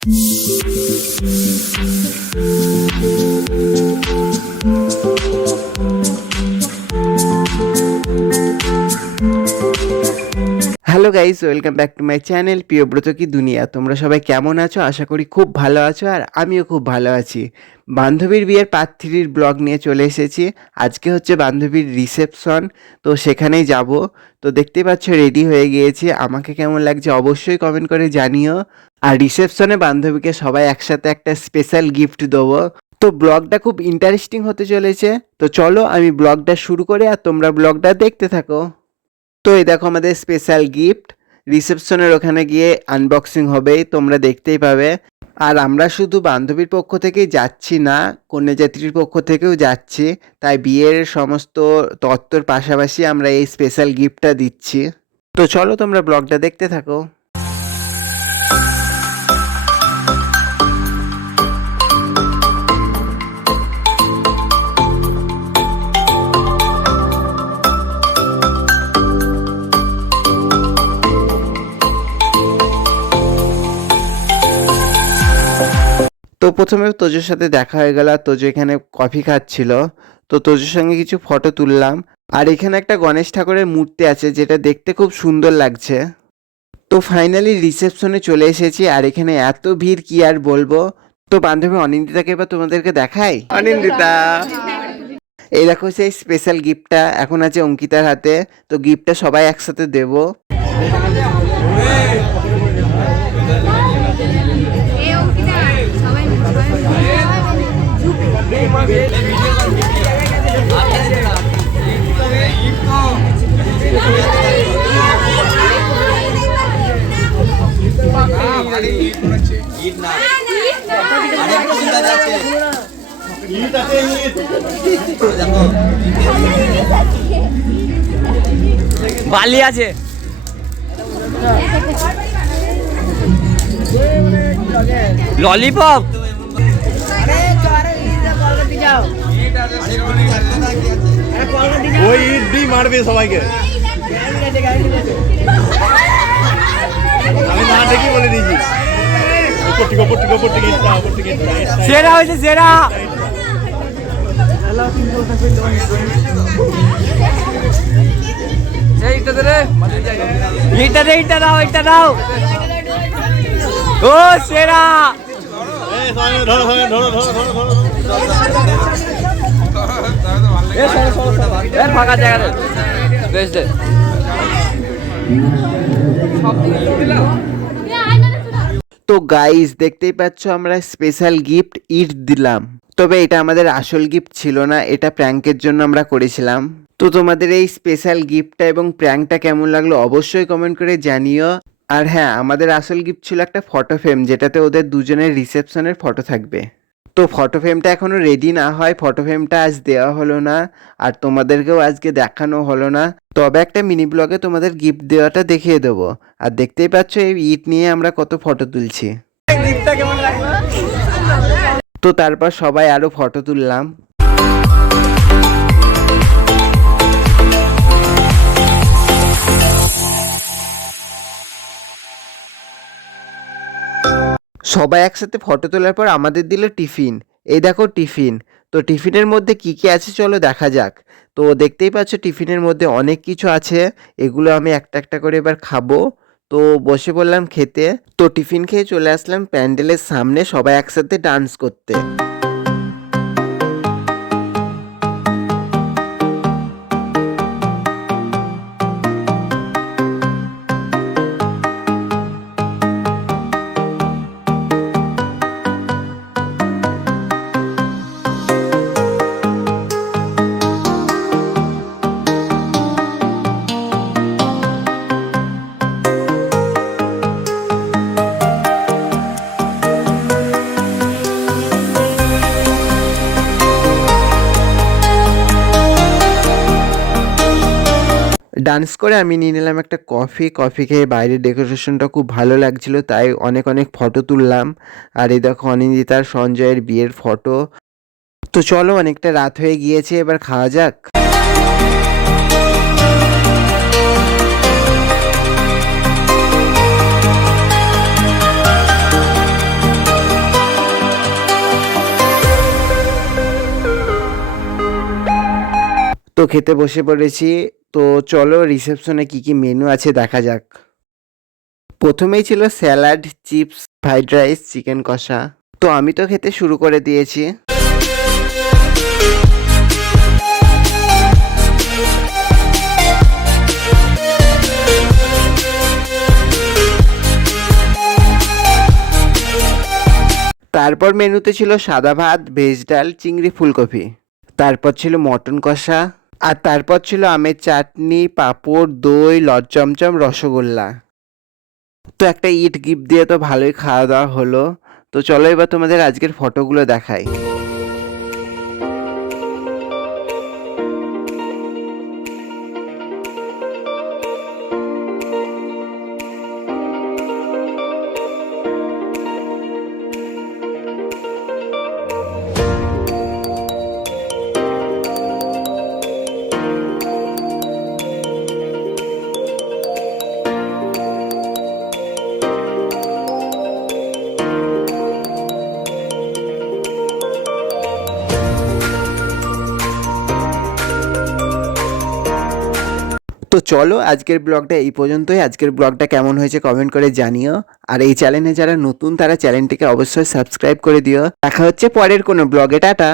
Hello guys, welcome back to my channel Priyabrata কি দুনিয়া। তোমরা সবাই কেমন আছো? আশা করি খুব ভালো আছো, আর আমিও খুব ভালো আছি। বান্ধবীর বিয়ের পার্ট 3 ব্লগ নিয়ে চলে এসেছি। আজকে হচ্ছে বান্ধবীর রিসেপশন, তো সেখানেই যাব। তো দেখতেই পাচ্ছ রেডি হয়ে গিয়েছি। আমাকে কেমন লাগছে অবশ্যই কমেন্ট করে জানিও। আর রিসেপশনে বান্ধবীকে সবাই একসাথে একটা স্পেশাল গিফট দেবো। তো ব্লগটা খুব ইন্টারেস্টিং হতে চলেছে। তো চলো আমি ব্লগটা শুরু করে আর তোমরা ব্লগটা দেখতে থাকো। তো এই দেখো আমাদের স্পেশাল গিফট। রিসেপশনের ওখানে গিয়ে আনবক্সিং হবেই, তোমরা দেখতেই পাবে। আর আমরা শুধু বান্ধবীর পক্ষ থেকেই যাচ্ছি না, কন্যাযাত্রীর পক্ষ থেকেও যাচ্ছি। তাই বিয়ের সমস্ত তত্ত্বর পাশাপাশি আমরা এই স্পেশাল গিফটটা দিচ্ছি। তো চলো তোমরা ব্লগটা দেখতে থাকো। তো প্রথমে তোজোর সাথে দেখা হয়ে গেল, আর তোজো এখানে কফি খাচ্ছিল। তো তোজোর সঙ্গে কিছু ফটো তুললাম। আর এখানে একটা গণেশ ঠাকুরের মূর্তি আছে, যেটা দেখতে খুব সুন্দর লাগছে। তো ফাইনালি রিসেপশনে চলে এসেছি, আর এখানে এত ভিড় কি আর বলবো। তো বান্ধবী অনিন্দিতাকে এবার তোমাদেরকে দেখাই। অনিন্দিতা, এই দেখো সেই স্পেশাল গিফটটা এখন আছে অঙ্কিতার হাতে। তো গিফটটা সবাই একসাথে দেবো। বালি আছে, ললিপপ, ওই ইট দিয়ে মারবে সবাইকে। আমি না দেখি বলে দিয়েছি। সেরা হয়েছে সেরা। এইটা দাও। ও সেরা। ফাঁকা জায়গা বেশ দে। তো গাইস দেখতেই পাচ্ছ আমরা স্পেশাল গিফট ইট দিলাম। তবে এটা আমাদের আসল গিফট ছিল না, এটা প্র্যাঙ্কের জন্য আমরা করেছিলাম। তো তোমাদের এই স্পেশাল গিফটটা এবং প্র্যাঙ্কটা কেমন লাগলো অবশ্যই কমেন্ট করে জানিও। আর হ্যাঁ, আমাদের আসল গিফট ছিল একটা ফটো ফ্রেম, যেটাতে ওদের দুজনের রিসেপশনের ফটো থাকবে। তো ফটো ফ্রেমটা এখনো রেডি না হয়, ফটো ফ্রেমটা আজ দেওয়া হলো না, আর তোমাদেরকেও আজকে দেখানো হলো না। তবে একটা মিনি ব্লগে তোমাদের গিফট দেওয়াটা দেখিয়ে দেবো। আর দেখতেই পাচ্ছ এই ইট নিয়ে আমরা কত ফটো তুলছি। তো তারপর সবাই আরো ফটো তুললাম। সবাই একসাথে ফটো তোলার পর আমাদের দিল টিফিন। এই দেখো টিফিন। তো টিফিনের মধ্যে কি কি আছে চলো দেখা যাক। তো দেখতেই পাচ্ছ টিফিনের মধ্যে অনেক কিছু আছে, এগুলো আমি একটা একটা করে এবার খাবো। তো বসে পড়লাম খেতে। তো টিফিন খেয়ে চলে আসলাম প্যান্ডেলের সামনে সবাই একসাথে ডান্স করতে। ডান্স করে আমি নিয়ে নিলাম একটা কফি খেয়ে বাইরের ডেকোরেশনটা খুব ভালো লাগছিল, তাই অনেক অনেক ফটো তুললাম। আর এই দেখো অনিন্দিতার সঞ্জয়ের বিয়ের ফটো। তো চলো অনেকটা রাত হয়ে গিয়েছে, এবার খাওয়া যাক। তো খেতে বসে পড়েছি। তো চলো রিসেপশনে কি কি মেনু আছে দেখা যাক। প্রথমেই ছিল salad, chips, fried rice, chicken কষা। তো আমি তো খেতে শুরু করে দিয়েছি। তারপর মেনুতে ছিল সাদা ভাত, ভেজ ডাল, চিংড়ি ফুলকপি। তারপর ছিল মটন কষা। আর তারপর ছিল আমের চাটনি, পাঁপড়, দই, চমচম, রসগোল্লা। তো একটা ইট গিফট দিয়ে তো ভালোই খাওয়া দাওয়া হলো। তো চলো এবার তোমাদের আজকের ফটোগুলো দেখাই। তো চলো আজকের ব্লগটা এই পর্যন্তই। আজকের ব্লগটা কেমন হয়েছে কমেন্ট করে জানিও। আর এই চ্যানেলে যারা নতুন তারা চ্যানেলটিকে অবশ্যই সাবস্ক্রাইব করে দিও। দেখা হচ্ছে পরের কোনো ব্লগে। টাটা।